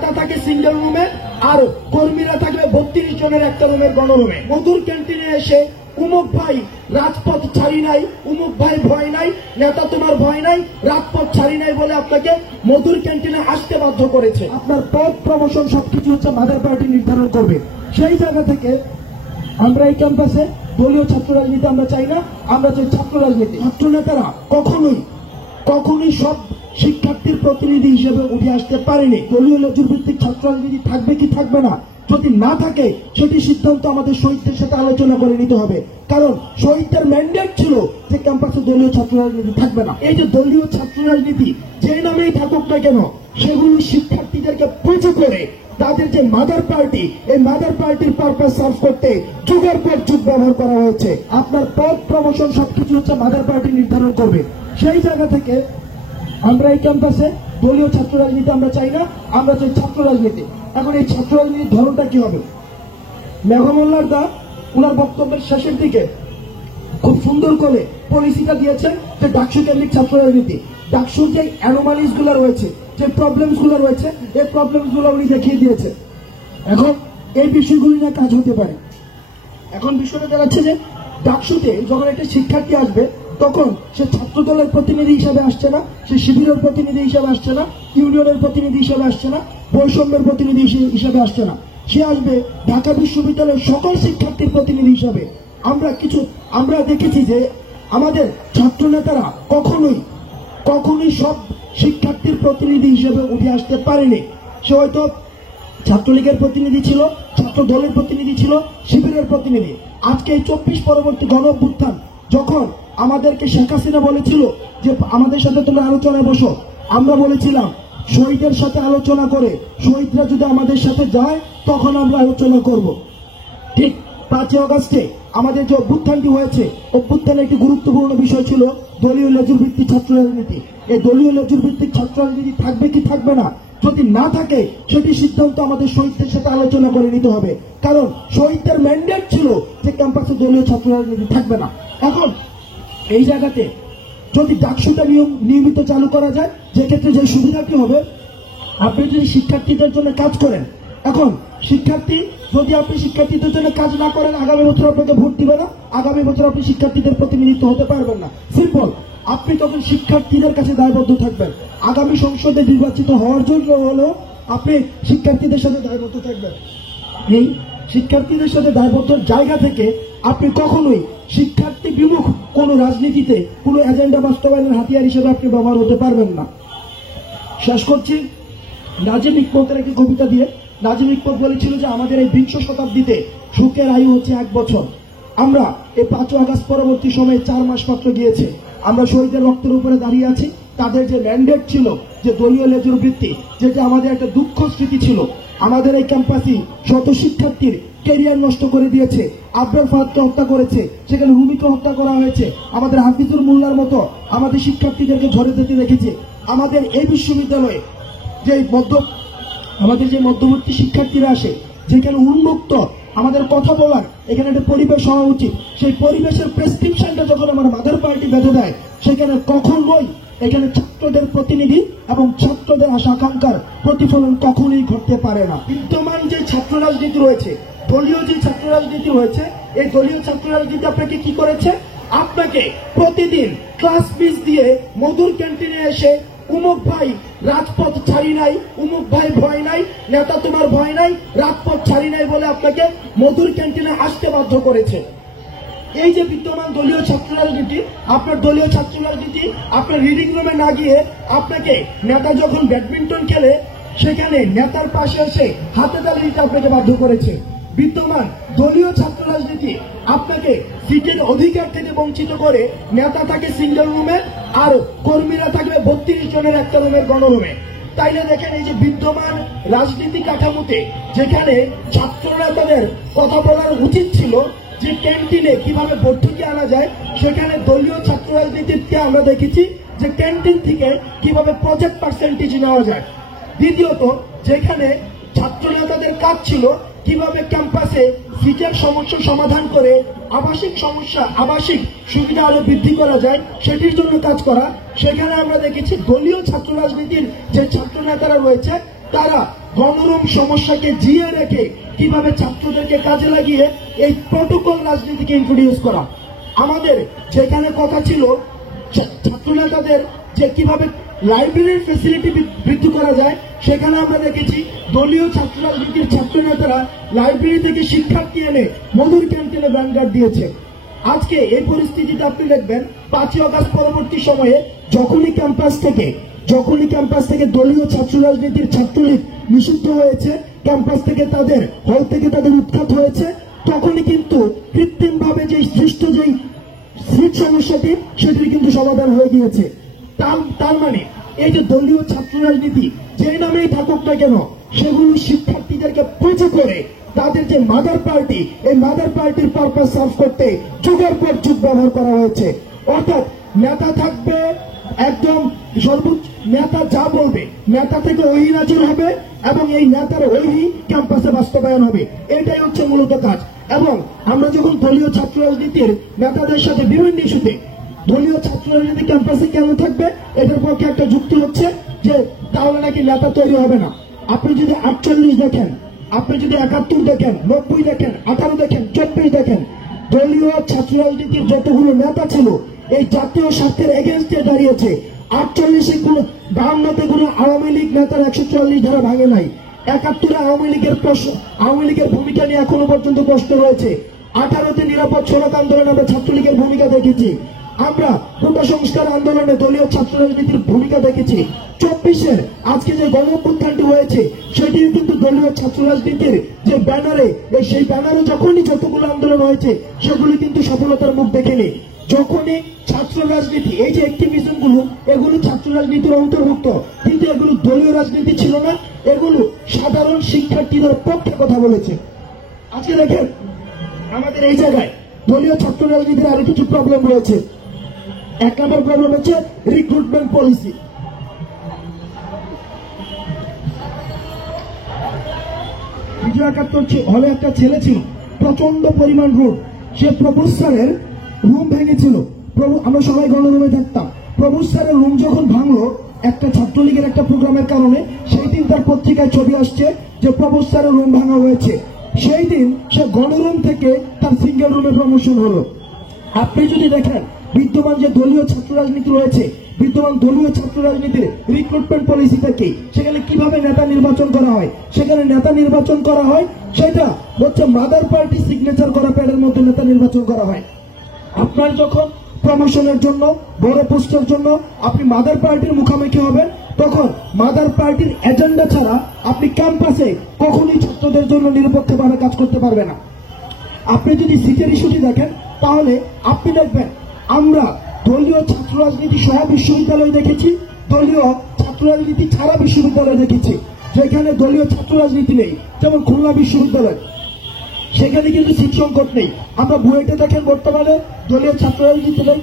থাকে সিঙ্গেল রুমে আর কর্মীরা থাকবে 32 জনের একটা রুমের গণরুমে। মধুর ক্যান্টিনে এসে উমুক ভাই রাজপথ ছাড়ি নাই, উমুক ভাই ভয় নাই, নেতা তোমার ভয় নাই, রাজপথ ছাড়ি নাই বলে আপনাকে মধুর ক্যান্টিনে আসতে বাধ্য করেছে। আপনার পদ প্রমোশন সবকিছু হচ্ছে মাদার পার্টি নির্ধারণ করবে। সেই জায়গা থেকে আমরা এই ক্যাম্পাসে দলীয় ছাত্র রাজনীতি আমরা চাই না, আমরা চাই ছাত্র রাজনীতি। ছাত্র নেতারা কখনোই সব শিক্ষার্থীর প্রতিনিধি হিসেবে উঠে আসতে পারেনি। দলীয় লেজুর ভিত্তিক ছাত্র রাজনীতি থাকবে কি থাকবে না, যদি না থাকে সেটি সিদ্ধান্ত আমাদের শহীদদের সাথে আলোচনা করে নিতে হবে। কারণ শহীদদের ম্যান্ডেট ছিল যে ক্যাম্পাসে দলীয় ছাত্র রাজনীতি থাকবে না। এই যে দলীয় ছাত্র রাজনীতি যে নামেই থাকুক না কেন, সেগুলো শিক্ষার্থীদেরকে পুঁজি করে তাদের যে মাদার পার্টি, এই মাদার পার্টির পারপাস সার্ভ করতে যুগের পর যুগ ব্যবহার করা হয়েছে। আপনার পদ প্রমোশন সবকিছু হচ্ছে মাদার পার্টি নির্ধারণ করবে। সেই জায়গা থেকে আমরা এই ক্যাম্পাসে দলীয় ছাত্র রাজনীতি আমরা চাই না, আমরা চাই ছাত্র রাজনীতি। এখন এই ছাত্র রাজনীতির ধরনটা কি হবে? মেঘমল্লার দা ওনার বক্তব্যের শেষের দিকে খুব সুন্দর করে পলিসিটা দিয়েছেন যে ডাকসু কেন্দ্রিক ছাত্র রাজনীতি। ডাকসুর যে অ্যানোমালিস গুলো রয়েছে, যে প্রবলেমস গুলো রয়েছে, এই প্রবলেমস গুলো উনি দেখিয়ে দিয়েছে। এখন এই বিষয়গুলি নিয়ে কাজ হতে পারে। এখন বিষয়টা দাঁড়াচ্ছে যে ডাকসুতে যখন একটা শিক্ষার্থী আসবে, তখন সে ছাত্র দলের প্রতিনিধি হিসেবে আসছে না, সে শিবিরের প্রতিনিধি হিসেবে আসছে না, ইউনিয়নের প্রতিনিধি হিসেবে আসছে না, বৈষম্যের প্রতিনিধি হিসেবে আসছে না, সে আসবে ঢাকা বিশ্ববিদ্যালয়ের সকল শিক্ষার্থীর প্রতিনিধি হিসেবে। আমরা দেখেছি যে আমাদের ছাত্র নেতারা কখনোই সব শিক্ষার্থীর প্রতিনিধি হিসেবে উঠে আসতে পারেনি। সে হয়তো ছাত্রলীগের প্রতিনিধি ছিল, ছাত্র দলের প্রতিনিধি ছিল, শিবিরের প্রতিনিধি। আজকে এই 24 পরবর্তী গণ অভ্যুত্থান যখন আমাদেরকে শেখ হাসিনা বলেছিল যে আমাদের সাথে তোমরা আলোচনায় বসো, আমরা বলেছিলাম শহীদের সাথে আলোচনা করে শহীদরা যদি আমাদের সাথে যায় তখন আমরা আলোচনা করব। ঠিক 5 আগস্টে আমাদের যে অভ্যুত্থানটি হয়েছে, অভ্যুত্থানের একটি গুরুত্বপূর্ণ বিষয় ছিল দলীয় লেজুর ভিত্তিক ছাত্র রাজনীতি। এই দলীয় লেজুর ভিত্তিক ছাত্র রাজনীতি থাকবে কি থাকবে না, যদি না থাকে সেটি সিদ্ধান্ত আমাদের শহীদদের সাথে আলোচনা করে নিতে হবে। কারণ শহীদদের ম্যান্ডেট ছিল যে ক্যাম্পাসে দলীয় ছাত্র রাজনীতি থাকবে না। এখন এই জায়গাতে যদি ডাকসুটা নিয়মিত চালু করা যায়, যে ক্ষেত্রে যে সুবিধাটি হবে, আপনি যদি শিক্ষার্থীদের জন্য কাজ করেন, এখন শিক্ষার্থী যদি আপনি শিক্ষার্থীদের জন্য কাজ না করেন, আগামী বছর আপনাকে ভোট দিবে না, আগামী বছর আপনি শিক্ষার্থীদের প্রতিনিধিত্ব হতে পারবেন না। সিম্পল। আপনি তখন শিক্ষার্থীদের কাছে দায়বদ্ধ থাকবেন। আগামী সংসদে নির্বাচিত হওয়ার জন্য হলেও আপনি শিক্ষার্থীদের সাথে দায়বদ্ধ থাকবেন। এই শিক্ষার্থীদের সাথে দায়বদ্ধর জায়গা থেকে আপনি কখনোই শিক্ষার্থী বিমুখ কোন রাজনীতিতে কোন এজেন্ডা বাস্তবায়নের হাতিয়ার হিসেবে আপনি ব্যবহার হতে পারবেন না। শেষ করছি নাজিম ইকবালের একটি কবিতা দিয়ে। নাজিম ইকবাল বলেছিল যে আমাদের এই 20 শতাব্দীতে সুখের আয়ু হচ্ছে 1 বছর। আমরা এই 5 আগস্ট পরবর্তী সময়ে 4 মাস মাত্র গিয়েছে। আমরা শহীদের রক্তের উপরে দাঁড়িয়ে আছি। তাদের যে ম্যান্ডেট ছিল, যে দলীয় লেজুর বৃত্তি, যেটা আমাদের একটা দুঃখ স্মৃতি ছিল, আমাদের এই ক্যাম্পাসই শত শিক্ষার্থীর ক্যারিয়ার নষ্ট করে দিয়েছে। আবরার ফাহাদকে হত্যা করেছে, সেখানে রুমিকে হত্যা করা হয়েছে, আমাদের হাফিজুর মোল্লার মতো আমাদের শিক্ষার্থীদেরকে ঝরে যেতে দেখেছে। আমাদের এই বিশ্ববিদ্যালয়ে আমাদের যে মধ্যবর্তী শিক্ষার্থীরা আসে, যেখানে উন্মুক্ত আমাদের কথা বলার এখানে একটা পরিবেশ হওয়া উচিত, সেই পরিবেশের প্রেসক্রিপশনটা যখন আমার মাদার পার্টি বেঁধে দেয়, সেখানে কখনোই এখানে ছাত্রদের প্রতিনিধি এবং ছাত্রদের আশা আকাঙ্ক্ষার প্রতিফলন কখনোই ঘটতে পারে না। বিদ্যমান যে ছাত্র রাজনীতি রয়েছে, দলীয় যে ছাত্র রাজনীতি রয়েছে, এই দলীয় ছাত্র রাজনীতি আপনাকে কি করেছে? আপনাকে প্রতিদিন ক্লাস ফিস দিয়ে মধুর ক্যান্টিনে এসে উমুক ভাই রাজপথ ছাড়ি নাই, উমুক ভাই ভয় নাই, নেতা তোমার ভয় নাই, রাজপথ ছাড়ি নাই বলে আপনাকে মধুর ক্যান্টিনে আসতে বাধ্য করেছে। এই যে বিদ্যমান দলীয় ছাত্র রাজনীতি, আপনার দলীয় ছাত্র রাজনীতি আপনার রিডিং রুমে না গিয়ে আপনাকে নেতা যখন ব্যাডমিন্টন খেলে সেখানে নেতার পাশে এসে হাতে তালি দিতে আপনাকে বাধ্য করেছে। বিদ্যমান দলীয় ছাত্র রাজনীতি আপনাকে সিটের অধিকার থেকে বঞ্চিত করে নেতা থাকে সিঙ্গেল রুমে আর কর্মীরা থাকবে 32 জনের একটা রুমের গণরুমে। তাইলে দেখেন এই যে বিদ্যমান রাজনীতি কাঠামোতে যেখানে ছাত্র নেতাদের কথা বলার উচিত ছিল যে ক্যান্টিনে কিভাবে ভর্তুকি আনা যায়, সেখানে দলীয় ছাত্র রাজনীতিতে আমরা দেখেছি যে ক্যান্টিন থেকে কিভাবে প্রজেক্ট পার্সেন্টেজ নেওয়া যায়। দ্বিতীয়ত, যেখানে ছাত্র নেতাদের কাজ ছিল কিভাবে ক্যাম্পাসে সিটের সমস্যা সমাধান করে আবাসিক সুবিধা আরো বৃদ্ধি করা যায় সেটির জন্য কাজ করা, সেখানে আমরা দেখেছি দলীয় ছাত্র রাজনীতির যে ছাত্র নেতারা রয়েছে তারা গণরুম সমস্যাকে জিয়ে রেখে কিভাবে ছাত্রদেরকে কাজে লাগিয়ে এই প্রটোকল রাজনীতিকে ইন্ট্রোডিউস করা। আমাদের যেখানে কথা ছিল ছাত্র নেতাদের যে কিভাবে লাইব্রেরির ফেসিলিটি বৃদ্ধি করা যায়, সেখানে আমরা দেখেছি দলীয় ছাত্র রাজনীতির ছাত্র নেতারা লাইব্রেরি থেকে শিক্ষার্থী এনে মধুর ক্যান্টিনে ভ্যানগার্ড দিয়েছে। আজকে এই পরিস্থিতিতে আপনি দেখবেন 5ই আগস্ট পরবর্তী সময়ে যখনই ক্যাম্পাস থেকে দলীয় ছাত্র রাজনীতির ছাত্রলীগ নিষিদ্ধ হয়েছে, ক্যাম্পাস থেকে তাদের হল থেকে তাদের উৎখাত হয়েছে, তখনই কিন্তু কৃত্রিম ভাবে যে সৃষ্ট যেই সিট সমস্যাটি সেটির কিন্তু সমাধান হয়ে গিয়েছে। তার মানে এই যে দলীয় ছাত্র রাজনীতি যে নামেই থাকুক না কেন, সেগুলো শিক্ষার্থীদেরকে পুঁজি করে তাদের যে মাদার পার্টি, এই মাদার পার্টির পারপাস সার্ভ করতে যুগের পর যুগ ব্যবহার করা হয়েছে। অর্থাৎ নেতা থাকবে একদম সর্বোচ্চ, নেতা যা বলবে নেতা থেকে ওহি নাজির হবে এবং এই নেতার ওহি ক্যাম্পাসে বাস্তবায়ন হবে। এটাই হচ্ছে মূলত কাজ। এবং আমরা যখন দলীয় ছাত্র রাজনীতির নেতাদের সাথে বিভিন্ন ইস্যুতে দলীয় ছাত্র রাজনীতি ক্যাম্পাসে কেন থাকবে, এটার পক্ষে একটা যুক্তি হচ্ছে যে তাহলে নাকি নেতা তৈরি হবে না। আপনি যদি 48 দেখেন, আপনি যদি 71 দেখেন, 90 দেখেন, 18 দেখেন, 24 দেখেন, দলীয় ছাত্র রাজনীতির যতগুলো নেতা ছিল এই জাতীয় স্বার্থের এগেনস্টে দাঁড়িয়েছে। 48 গুলো 52 গুলো আওয়ামী লীগ নেতার 144 ধারা ভাঙে নাই। 71 আওয়ামী লীগের ভূমিকা নিয়ে এখনো পর্যন্ত প্রশ্ন রয়েছে। 18তে নিরাপদ সড়ক আন্দোলনে আমরা ছাত্রলীগের ভূমিকা দেখেছি। আমরা কোটা সংস্কার আন্দোলনে দলীয় ছাত্র রাজনীতির ভূমিকা দেখেছি। 24-এর আজকে যে গণ অভ্যুত্থানটি হয়েছে সেটি কিন্তু দলীয় ছাত্র রাজনীতির যে ব্যানারে, সেই ব্যানারে যখনই যতগুলো আন্দোলন হয়েছে সেগুলি কিন্তু সফলতার মুখ দেখেনি। যখনই ছাত্র রাজনীতি, এই যে অ্যাক্টিভিজম গুলো, এগুলো ছাত্র রাজনীতির অন্তর্ভুক্ত, কিন্তু এগুলো দলীয় রাজনীতি ছিল না, এগুলো সাধারণ শিক্ষার্থীদের পক্ষে কথা বলেছে। আজকে দেখেন আমাদের এই জায়গায় দলীয় ছাত্র রাজনীতির আরো কিছু প্রবলেম রয়েছে। 1 নম্বর প্রবলেম হচ্ছে রিক্রুটমেন্ট পলিসি। বিজয় 71 হলে একটা ছেলে ছিল, প্রচন্ড পরিমাণ রুট। সে প্রভু স্যারের রুম ভেঙেছিল। আমরা সবাই গণরুমে থাকতাম। প্রভু স্যারের রুম যখন ভাঙলো একটা ছাত্রলীগের একটা প্রোগ্রামের কারণে, সেই দিন তার পত্রিকায় ছবি আসছে যে প্রভু স্যারের রুম ভাঙা হয়েছে। সেই দিন সে গণরুম থেকে তার সিঙ্গেল রুমে প্রমোশন হলো। আপনি যদি দেখেন বিদ্যমান যে দলীয় ছাত্র রাজনীতি রয়েছে, বিদ্যমান দলীয় ছাত্র রাজনীতির রিক্রুটমেন্ট পলিসিটা কি, সেখানে কিভাবে নেতা নির্বাচন করা হয়, সেখানে নেতা নির্বাচন করা হয় সেটা হচ্ছে মাদার পার্টি সিগনেচার করা প্যাডের মধ্যে নেতা নির্বাচন করা হয়। আপনার যখন প্রমোশনের জন্য, বড় পোস্টের জন্য আপনি মাদার পার্টির মুখোমুখি হবেন, তখন মাদার পার্টির এজেন্ডা ছাড়া আপনি ক্যাম্পাসে কখনোই ছাত্রদের জন্য নিরপেক্ষভাবে কাজ করতে পারবেন না। আপনি যদি সিটের ইস্যুটি দেখেন তাহলে আপনি দেখবেন আমরা দলীয় ছাত্র রাজনীতি সহ বিশ্ববিদ্যালয় দেখেছি, দলীয় ছাত্র রাজনীতি ছাড়া বিশ্ববিদ্যালয় দেখেছি। যেখানে দলীয় ছাত্র রাজনীতি নেই, যেমন খুলনা বিশ্ববিদ্যালয়, সেখানে কিন্তু সিট সংকট নেই। আমরা বুয়েটে দেখেন বর্তমানে দলীয় ছাত্র রাজনীতি নেই,